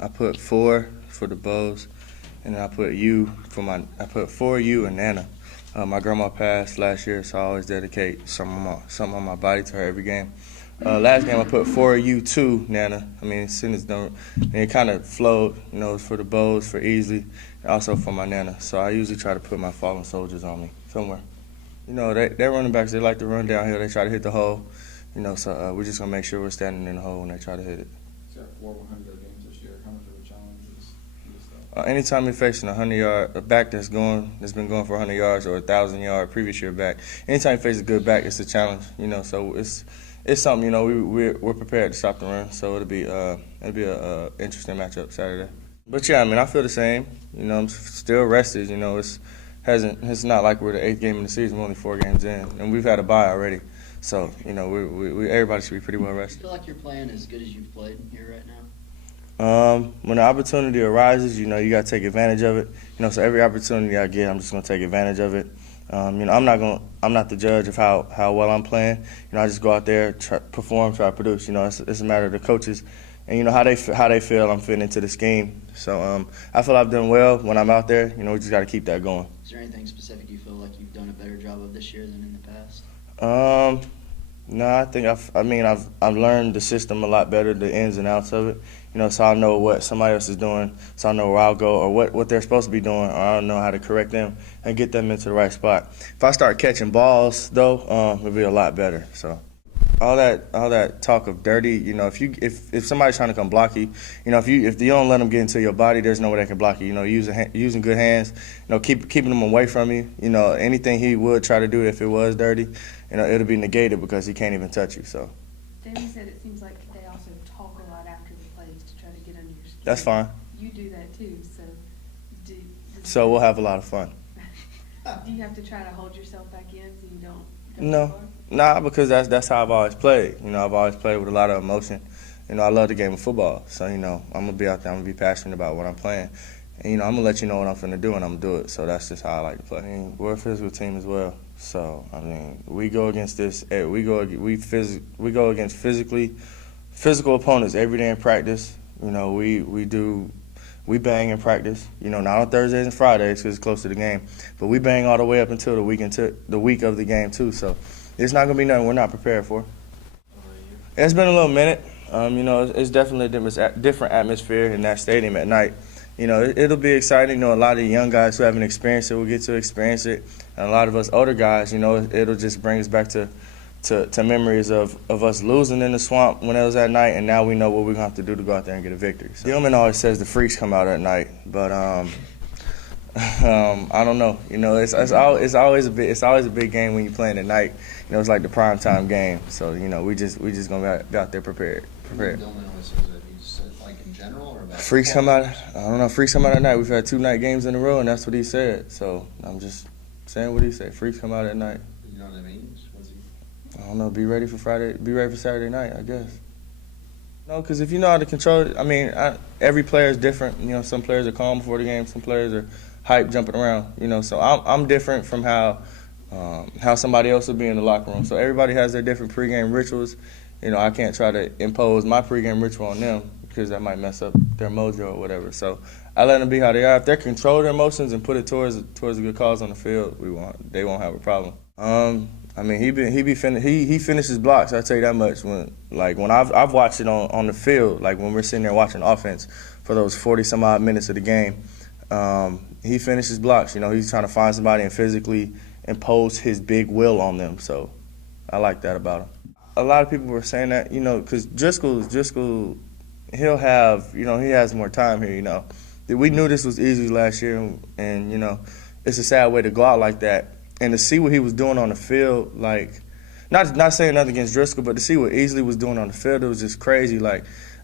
I put 4 for the bows, and then I put 4U and Nana. My grandma passed last year, so I always dedicate something on my body to her every game. Last game I put 4U2 Nana. I mean, since and it kind of flowed, for the bows, for Easley, and also for my Nana. So I usually try to put my fallen soldiers on me somewhere. They're running backs. They like to run downhill. They try to hit the hole. So we're just gonna make sure we're standing in the hole when they try to hit it. So 400 games this year. How much of a challenge is this? Anytime you're facing a back that's been going for 100 yards or 1,000-yard previous year back, anytime you face a good back, it's a challenge. So it's something. We're prepared to stop the run. So it'll be a interesting matchup Saturday. But yeah, I mean, I feel the same. I'm still rested. It's not like we're the 8th game in the season. We're only 4 games in, and we've had a bye already. So everybody should be pretty well rested. Do you feel like you're playing as good as you've played here right now? When the opportunity arises, you got to take advantage of it. So every opportunity I get, I'm just gonna take advantage of it. I'm not the judge of how well I'm playing. I just go out there, perform, try to produce. It's a matter of the coaches and how they feel I'm fitting into the scheme. So I feel I've done well when I'm out there. We just got to keep that going. Is there anything specific you feel like you've done a better job of this year than in the past? No, I think I've learned the system a lot better, the ins and outs of it. So I know what somebody else is doing, so I know where I'll go or what they're supposed to be doing, or I know how to correct them and get them into the right spot. If I start catching balls, though, it'll be a lot better. So all that talk of dirty, if somebody's trying to come block you, if you don't let them get into your body, there's no way they can block you. Using good hands, keeping them away from you. Anything he would try to do if it was dirty, it'll be negated because he can't even touch you. So. Danny said it seems like they also talk a lot after the plays to try to get under your skin. That's fine. You do that too, so. So we'll have a lot of fun. Do you have to try to hold yourself back in so you don't go No. too far? Nah, because that's how I've always played. I've always played with a lot of emotion. I love the game of football. So, I'm going to be out there. I'm going to be passionate about what I'm playing. And, I'm going to let you know what I'm finna do, and I'm going to do it. So that's just how I like to play. We're a physical team as well. So, we go against we go against physical opponents every day in practice. We bang in practice. Not on Thursdays and Fridays because it's close to the game. But we bang all the way up until the week of the game, too. So it's not going to be nothing we're not prepared for. It's been a little minute. It's definitely a different atmosphere in that stadium at night. It'll be exciting. A lot of young guys who haven't experienced it will get to experience it. And a lot of us older guys, it'll just bring us back to memories of us losing in the swamp when it was at night, and now we know what we're going to have to do to go out there and get a victory. So, Gilman always says the freaks come out at night, but I don't know. It's always a big game when you're playing at night. It's like the prime time game. So we just gonna be out there prepared. Gilman always says that. He's like in general or about freaks come out. I don't know. Freaks come out at night. We've had 2 night games in a row, and that's what he said. So I'm just saying what he said. Freaks come out at night. You know what that means? I don't know. Be ready for Friday. Be ready for Saturday night, I guess. No, because if you know how to control it, every player is different. Some players are calm before the game. Some players are hype, jumping around. So I'm different from how somebody else will be in the locker room. So everybody has their different pregame rituals. I can't try to impose my pregame ritual on them because that might mess up their mojo or whatever. So I let them be how they are. If they control their emotions and put it towards a good cause on the field, they won't have a problem. He finishes blocks. I tell you that much. When I've watched it on the field, like when we're sitting there watching offense for those 40 some odd minutes of the game, he finishes blocks. He's trying to find somebody and physically impose his big will on them. So I like that about him. A lot of people were saying that, because Driscoll, he'll have, he has more time here. We knew this was easy last year, and it's a sad way to go out like that. And to see what he was doing on the field, not saying nothing against Driscoll, but to see what Easley was doing on the field, it was just crazy.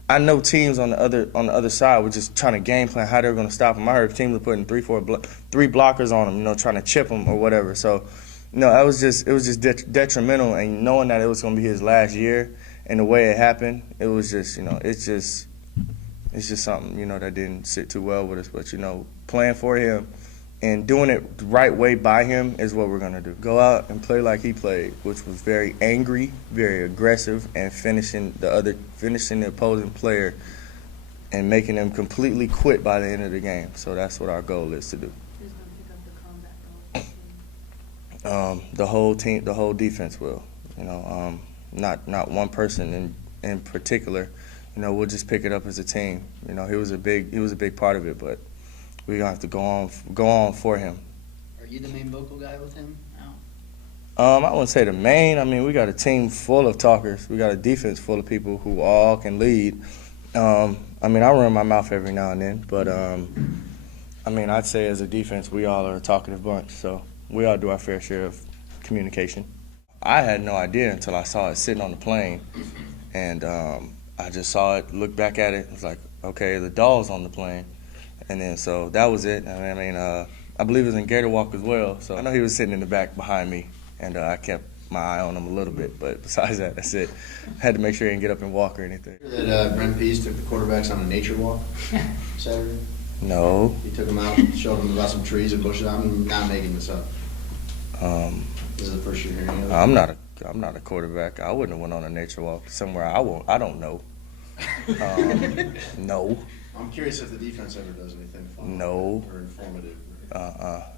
I know teams on the other side were just trying to game plan how they were going to stop him. I heard teams were putting 3 blockers on him, trying to chip him or whatever. So, it was just detrimental. And knowing that it was going to be his last year and the way it happened, it was just, it's just something, that didn't sit too well with us. But, playing for him and doing it the right way by him is what we're going to do. Go out and play like he played, which was very angry, very aggressive, and finishing the opposing player and making them completely quit by the end of the game. So that's what our goal is to do. Who's going to pick up the combat role? The whole team, the whole defense will. Not one person in particular. We'll just pick it up as a team. He was a big part of it, but we're gonna have to go on for him. Are you the main vocal guy with him now? I wouldn't say the main. I mean, we got a team full of talkers. We got a defense full of people who all can lead. I run my mouth every now and then, but I'd say as a defense, we all are a talkative bunch. So we all do our fair share of communication. I had no idea until I saw it sitting on the plane, and I just saw it, looked back at it. It was like, okay, the doll's on the plane, and then so that was it. I believe it was in Gator Walk as well. So I know he was sitting in the back behind me, and I kept my eye on him a little bit. But besides that, that's it. I had to make sure he didn't get up and walk or anything. That Brent Pease took the quarterbacks on a nature walk Saturday. No. He took them out, showed them about some trees and bushes. I'm not making this up. This is the first year hearing of it. I'm not a quarterback. I wouldn't have went on a nature walk somewhere I don't know. No. I'm curious if the defense ever does anything fun No. or informative.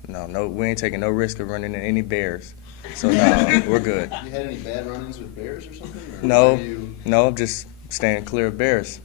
No. We ain't taking no risk of running into any bears. So no, we're good. You had any bad run-ins with bears or something? Or No, were you- no, just staying clear of bears.